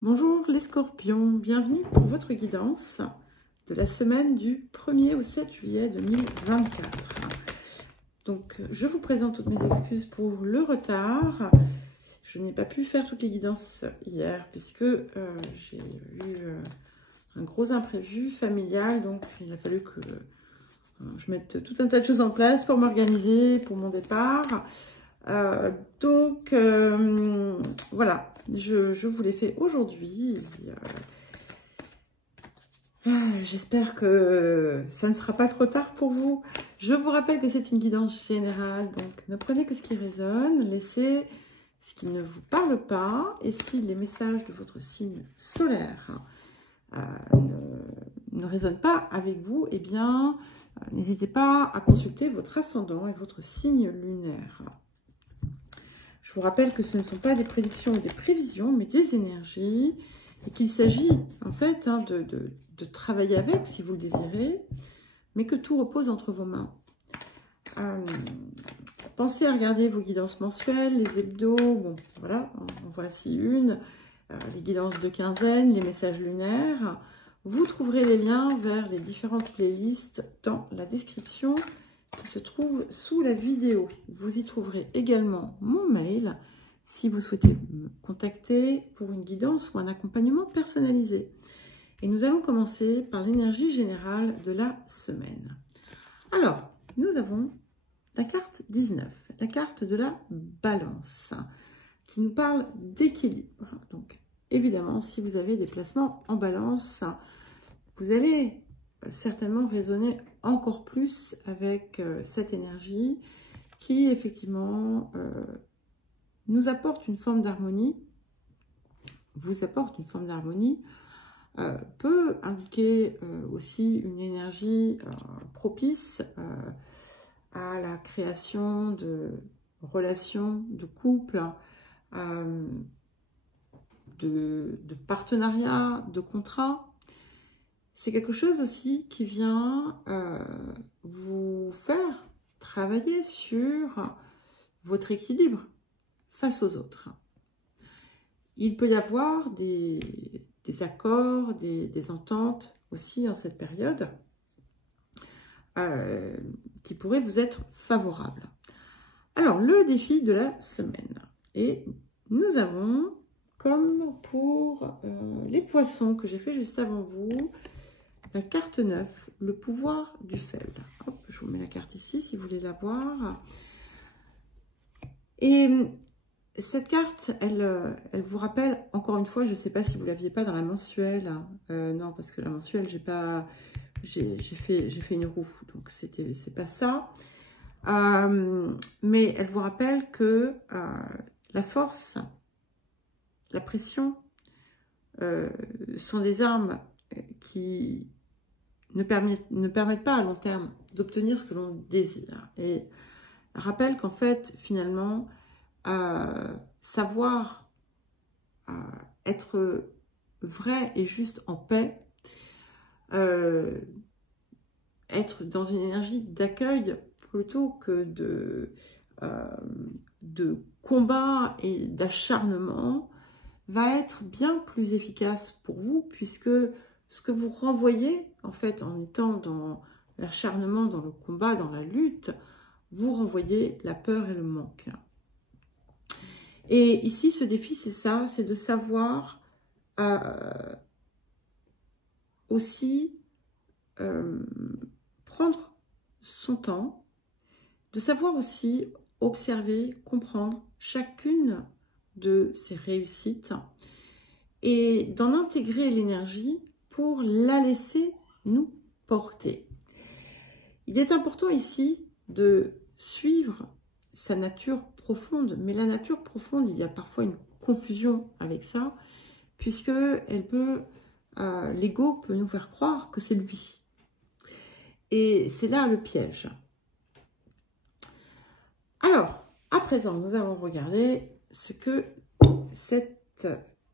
Bonjour les scorpions, bienvenue pour votre guidance de la semaine du 1er au 7 juillet 2024. Donc je vous présente toutes mes excuses pour le retard. Je n'ai pas pu faire toutes les guidances hier puisque j'ai eu un gros imprévu familial. Donc il a fallu que je mette tout un tas de choses en place pour m'organiser pour mon départ. Voilà, je vous l'ai fait aujourd'hui. J'espère que ça ne sera pas trop tard pour vous. Je vous rappelle que c'est une guidance générale, donc ne prenez que ce qui résonne, laissez ce qui ne vous parle pas. Et si les messages de votre signe solaire ne résonnent pas avec vous, eh bien, n'hésitez pas à consulter votre ascendant et votre signe lunaire. Je vous rappelle que ce ne sont pas des prédictions ou des prévisions, mais des énergies, et qu'il s'agit en fait de travailler avec si vous le désirez, mais que tout repose entre vos mains. Pensez à regarder vos guidances mensuelles, les hebdos, bon voilà, en voici une, les guidances de quinzaine, les messages lunaires. Vous trouverez les liens vers les différentes playlists dans la description qui se trouve sous la vidéo. Vous y trouverez également mon mail si vous souhaitez me contacter pour une guidance ou un accompagnement personnalisé. Et nous allons commencer par l'énergie générale de la semaine. Alors, nous avons la carte 19, la carte de la balance, qui nous parle d'équilibre. Donc, évidemment, si vous avez des placements en balance, vous allez certainement résonner encore plus avec cette énergie qui, effectivement, nous apporte une forme d'harmonie, vous apporte une forme d'harmonie, peut indiquer aussi une énergie propice à la création de relations, de couples, de partenariats, de contrats. C'est quelque chose aussi qui vient vous faire travailler sur votre équilibre face aux autres. Il peut y avoir des accords, des ententes aussi en cette période qui pourraient vous être favorables. Alors, le défi de la semaine. Et nous avons, comme pour les poissons que j'ai fait juste avant vous, la carte 9, le pouvoir du faible. Hop, je vous mets la carte ici si vous voulez la voir. Et cette carte, elle vous rappelle, encore une fois, je ne sais pas si vous ne l'aviez pas dans la mensuelle. Non, parce que la mensuelle, j'ai fait une roue, donc c'est pas ça. Mais elle vous rappelle que la force, la pression sont des armes qui ne permettent pas à long terme d'obtenir ce que l'on désire. Et rappelle qu'en fait, finalement, savoir être vrai et juste en paix, être dans une énergie d'accueil plutôt que de combat et d'acharnement, va être bien plus efficace pour vous, puisque ce que vous renvoyez, en fait, en étant dans l'acharnement, dans le combat, dans la lutte, vous renvoyez la peur et le manque. Et ici, ce défi, c'est ça, c'est de savoir aussi prendre son temps, de savoir aussi observer, comprendre chacune de ses réussites et d'en intégrer l'énergie pour la laisser nous porter. Il est important ici de suivre sa nature profonde, mais la nature profonde, il y a parfois une confusion avec ça, puisque l'ego peut nous faire croire que c'est lui. Et c'est là le piège. Alors, à présent, nous allons regarder ce que cette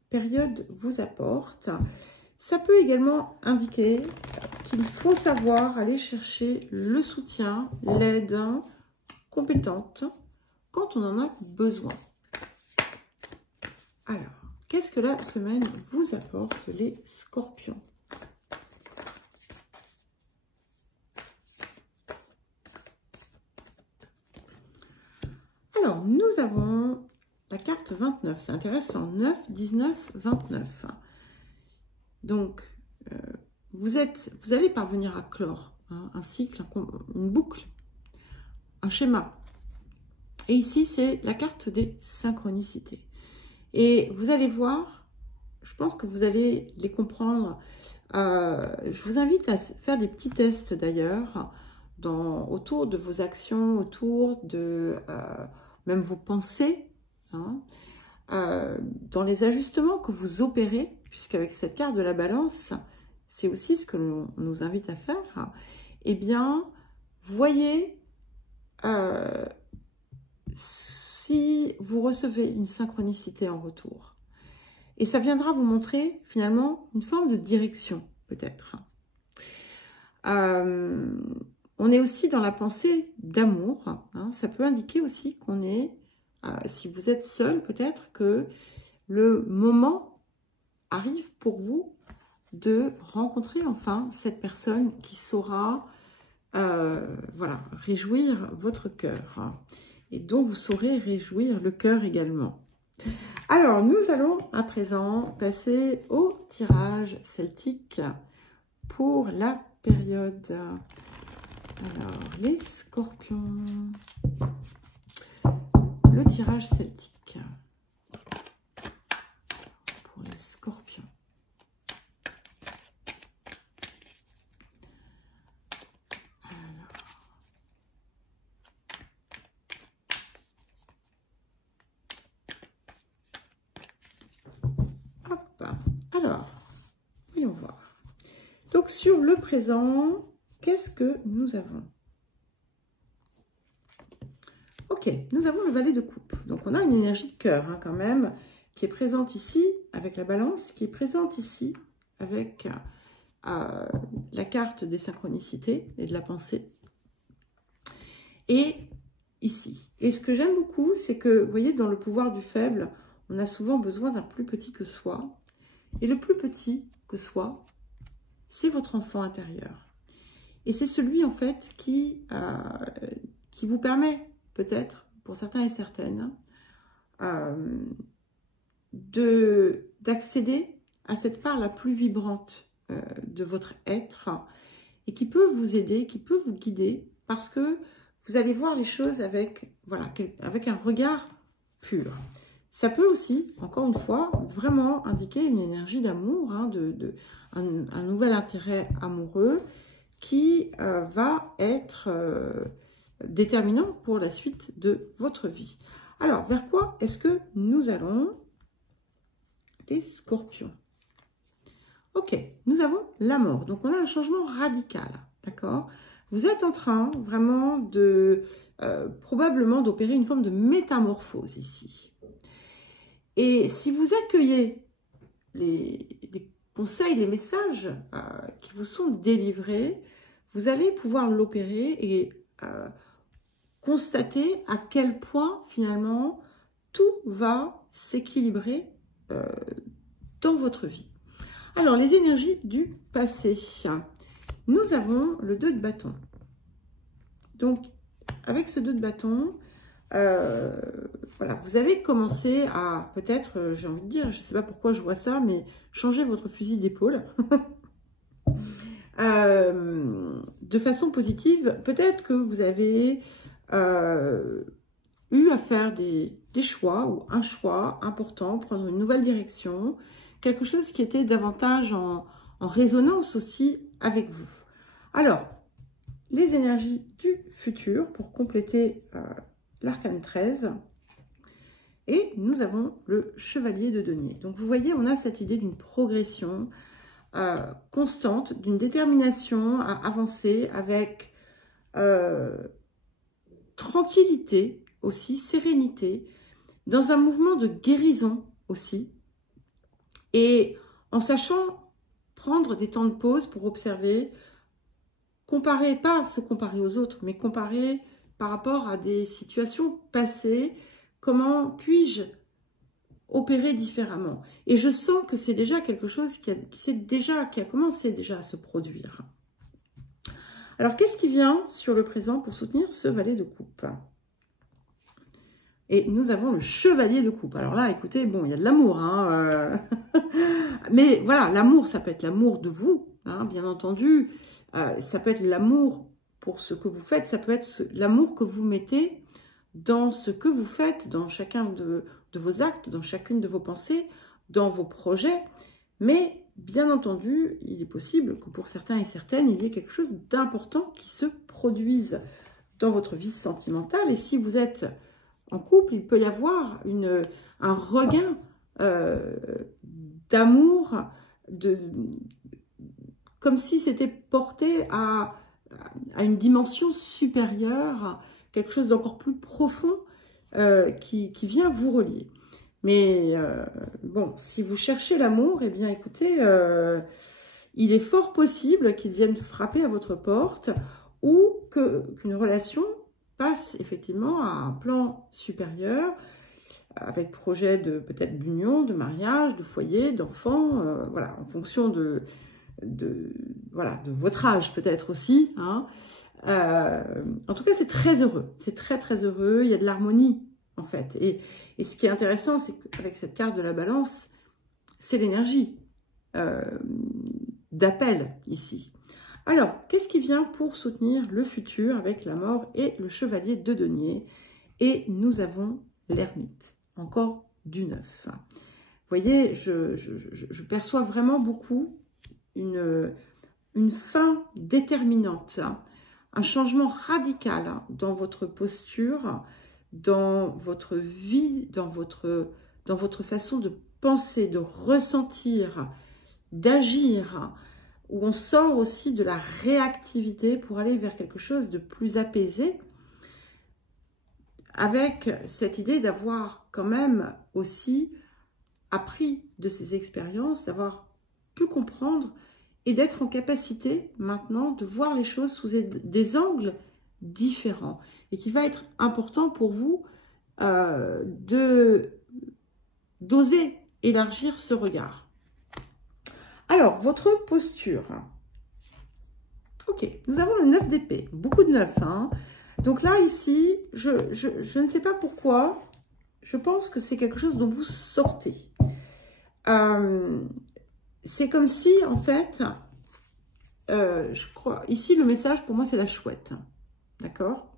période vous apporte. Ça peut également indiquer qu'il faut savoir aller chercher le soutien, l'aide compétente quand on en a besoin. Alors, qu'est-ce que la semaine vous apporte, les scorpions? Alors, nous avons la carte 29. C'est intéressant. 9, 19, 29. Donc, vous allez parvenir à clore un cycle, une boucle, un schéma. Et ici, c'est la carte des synchronicités. Et vous allez voir, je pense que vous allez les comprendre. Je vous invite à faire des petits tests d'ailleurs, autour de vos actions, autour de même vos pensées, hein, dans les ajustements que vous opérez, puisqu'avec cette carte de la balance, c'est aussi ce que l'on nous invite à faire. Eh bien, voyez si vous recevez une synchronicité en retour. Et ça viendra vous montrer finalement une forme de direction, peut-être. On est aussi dans la pensée d'amour. Hein. Ça peut indiquer aussi qu'on est, si vous êtes seul, peut-être que le moment arrive pour vous de rencontrer enfin cette personne qui saura voilà, réjouir votre cœur. Et dont vous saurez réjouir le cœur également. Alors, nous allons à présent passer au tirage celtique pour la période. Alors, les scorpions. Le tirage celtique pour les scorpions. Alors, voyons voir. Donc, sur le présent, qu'est-ce que nous avons? Ok, nous avons le valet de coupe. Donc, on a une énergie de cœur, hein, quand même, qui est présente ici avec la balance, qui est présente ici avec la carte des synchronicités et de la pensée. Et ici. Et ce que j'aime beaucoup, c'est que, vous voyez, dans le pouvoir du faible, on a souvent besoin d'un plus petit que soi. Et le plus petit que soi, c'est votre enfant intérieur. Et c'est celui, en fait, qui vous permet, peut-être, pour certains et certaines, d'accéder à cette part la plus vibrante de votre être et qui peut vous aider, qui peut vous guider, parce que vous allez voir les choses avec, voilà, avec un regard pur. Ça peut aussi, encore une fois, vraiment indiquer une énergie d'amour, hein, un nouvel intérêt amoureux qui va être déterminant pour la suite de votre vie. Alors, vers quoi est-ce que nous allons, les scorpions? Ok, nous avons la mort. Donc, on a un changement radical, d'accord? Vous êtes en train vraiment de, probablement d'opérer une forme de métamorphose ici. Et si vous accueillez les conseils, les messages qui vous sont délivrés, vous allez pouvoir l'opérer et constater à quel point finalement tout va s'équilibrer dans votre vie. Alors, les énergies du passé. Nous avons le 2 de bâton. Donc, avec ce 2 de bâton, voilà, vous avez commencé à, peut-être, j'ai envie de dire, je ne sais pas pourquoi je vois ça, mais changer votre fusil d'épaule de façon positive. Peut-être que vous avez eu à faire des choix ou un choix important, prendre une nouvelle direction, quelque chose qui était davantage en résonance aussi avec vous. Alors, les énergies du futur pour compléter l'arcane 13. Et nous avons le chevalier de denier. Donc, vous voyez, on a cette idée d'une progression constante, d'une détermination à avancer avec tranquillité aussi, sérénité, dans un mouvement de guérison aussi. Et en sachant prendre des temps de pause pour observer, comparer, pas se comparer aux autres, mais comparer par rapport à des situations passées. Comment puis-je opérer différemment. Et je sens que c'est déjà quelque chose qui a commencé déjà à se produire. Alors, qu'est-ce qui vient sur le présent pour soutenir ce valet de coupe? Et nous avons le chevalier de coupe. Alors là, écoutez, bon, il y a de l'amour, hein, mais voilà, l'amour, ça peut être l'amour de vous, hein, bien entendu. Ça peut être l'amour pour ce que vous faites, ça peut être l'amour que vous mettez dans ce que vous faites, dans chacun de vos actes, dans chacune de vos pensées, dans vos projets. Mais bien entendu, il est possible que pour certains et certaines, il y ait quelque chose d'important qui se produise dans votre vie sentimentale. Et si vous êtes en couple, il peut y avoir un regain d'amour, comme si c'était porté à une dimension supérieure, quelque chose d'encore plus profond qui vient vous relier. Mais bon, si vous cherchez l'amour, eh bien écoutez, il est fort possible qu'il vienne frapper à votre porte ou qu'une relation passe effectivement à un plan supérieur avec projet de peut-être d'union, de mariage, de foyer, d'enfants, voilà, en fonction de votre âge peut-être aussi, hein. En tout cas, c'est très heureux, c'est très très heureux, il y a de l'harmonie en fait. Et ce qui est intéressant, c'est qu'avec cette carte de la balance, c'est l'énergie d'appel ici. Alors, qu'est-ce qui vient pour soutenir le futur avec la mort et le chevalier de denier? Et nous avons l'ermite, encore du neuf. Vous voyez, je perçois vraiment beaucoup une fin déterminante, un changement radical dans votre posture, dans votre vie, dans votre façon de penser, de ressentir, d'agir, où on sort aussi de la réactivité pour aller vers quelque chose de plus apaisé, avec cette idée d'avoir quand même aussi appris de ces expériences, d'avoir pu comprendre et d'être en capacité maintenant de voir les choses sous des angles différents. Et qui va être important pour vous d'oser élargir ce regard. Alors, votre posture. Ok, nous avons le 9 d'épée, beaucoup de 9. Hein. Donc là, ici, je ne sais pas pourquoi, je pense que c'est quelque chose dont vous sortez. C'est comme si, en fait, je crois, ici, le message, pour moi, c'est la chouette. D'accord,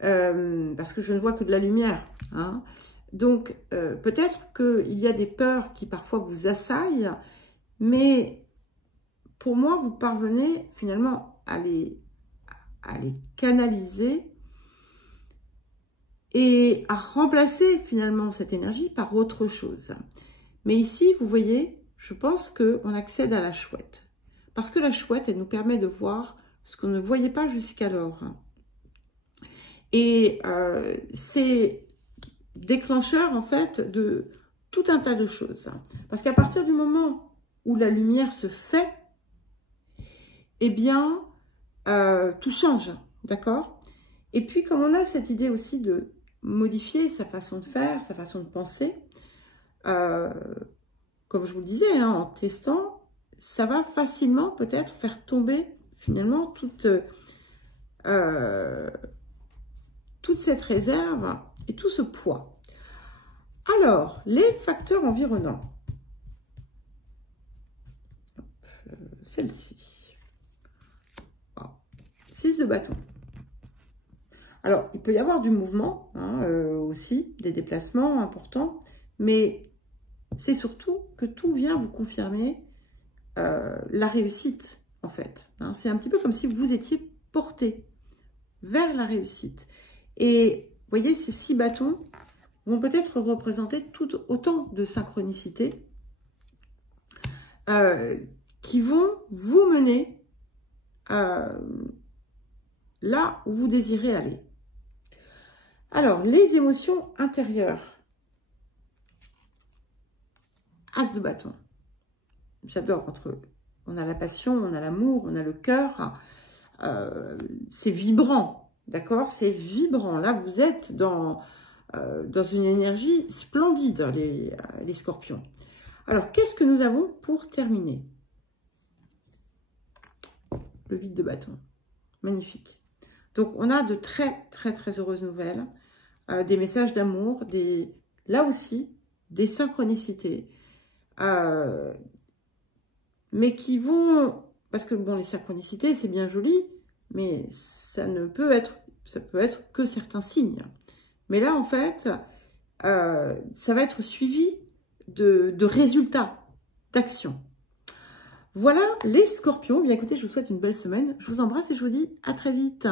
parce que je ne vois que de la lumière. Hein. Donc, peut-être qu'il y a des peurs qui parfois vous assaillent, mais pour moi, vous parvenez finalement à les canaliser et à remplacer finalement cette énergie par autre chose. Mais ici, vous voyez, je pense qu'on accède à la chouette. Parce que la chouette, elle nous permet de voir ce qu'on ne voyait pas jusqu'alors. Et c'est déclencheur, en fait, de tout un tas de choses. Parce qu'à partir du moment où la lumière se fait, eh bien, tout change, d'accord? Et puis, comme on a cette idée aussi de modifier sa façon de faire, sa façon de penser, comme je vous le disais, hein, en testant, ça va facilement peut-être faire tomber finalement toute cette réserve et tout ce poids. Alors, les facteurs environnants. Celle-ci. 6 de bâton. Alors, il peut y avoir du mouvement, hein, aussi, des déplacements importants, mais c'est surtout que tout vient vous confirmer la réussite, en fait. Hein. C'est un petit peu comme si vous étiez porté vers la réussite. Et vous voyez, ces 6 bâtons vont peut-être représenter tout autant de synchronicité qui vont vous mener là où vous désirez aller. Alors, les émotions intérieures. As de bâton. J'adore on a la passion, on a l'amour, on a le cœur. C'est vibrant, d'accord? C'est vibrant. Là, vous êtes dans dans une énergie splendide, les scorpions. Alors, qu'est-ce que nous avons pour terminer? Le 8 de bâton. Magnifique. Donc, on a de très, très, très heureuses nouvelles. Des messages d'amour, là aussi, des synchronicités. Mais qui vont... Parce que, bon, les synchronicités, c'est bien joli, mais ça peut être que certains signes. Mais là, en fait, ça va être suivi de résultats, d'actions. Voilà les scorpions. Bien écoutez, je vous souhaite une belle semaine. Je vous embrasse et je vous dis à très vite.